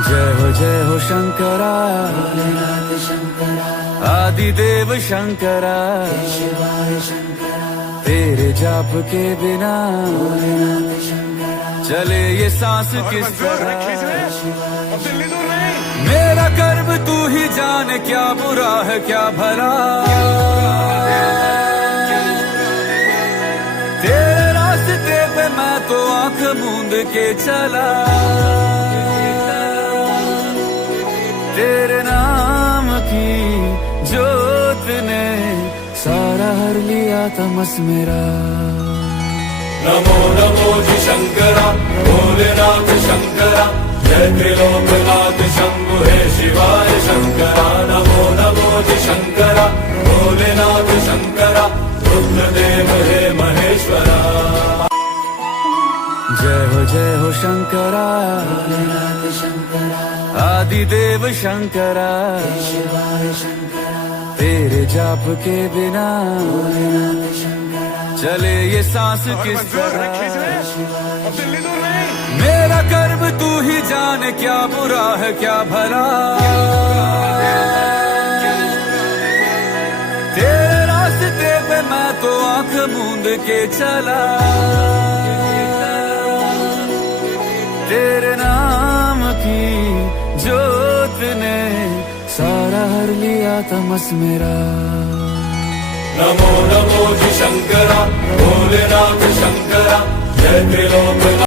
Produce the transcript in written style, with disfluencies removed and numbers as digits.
जय हो शंकरा, भोलेनाथ शंकरा, आदिदेव शंकरा, शिवाय शंकरा, तेरे जाप के बिना भोलेनाथ शंकरा, चले ये सांस किस तरह। अब दिल्ली दूर नहीं। मेरा कर्म तू ही जाने, क्या बुरा है क्या भला। तेरे रास्ते पे मैं तो आंख मूंद के चला, तेरे नाम की जोत ने सारा हर लिया तमस मेरा। नमो नमो जी शंकरा, भोलेनाथ शंकरा, जय त्रिलोकनाथ शंभु हे शिवाय शंकरा। नमो नमो जी शंकरा, भोलेनाथ शंकरा, रुद्रदेव हे महेश्वरा। जय हो शंकरा, भोलेनाथ शंकरा, आदिदेव शंकरा, शिवाय शंकरा, तेरे जाप के बिना भोलेनाथ शंकरा, चले ये सांस किस तरह। अब दिल्ली दूर नहीं। मेरा कर्म तू ही जाने, क्या बुरा है क्या भला। तेरे रास्ते पे मैं तो आंख मूंद के चला, तेरे नाम की जोत ने सारा हर लिया तमस मेरा। नमो नमो जी शंकरा, भोलेनाथ शंकरा, जय त्रिलोकनाथ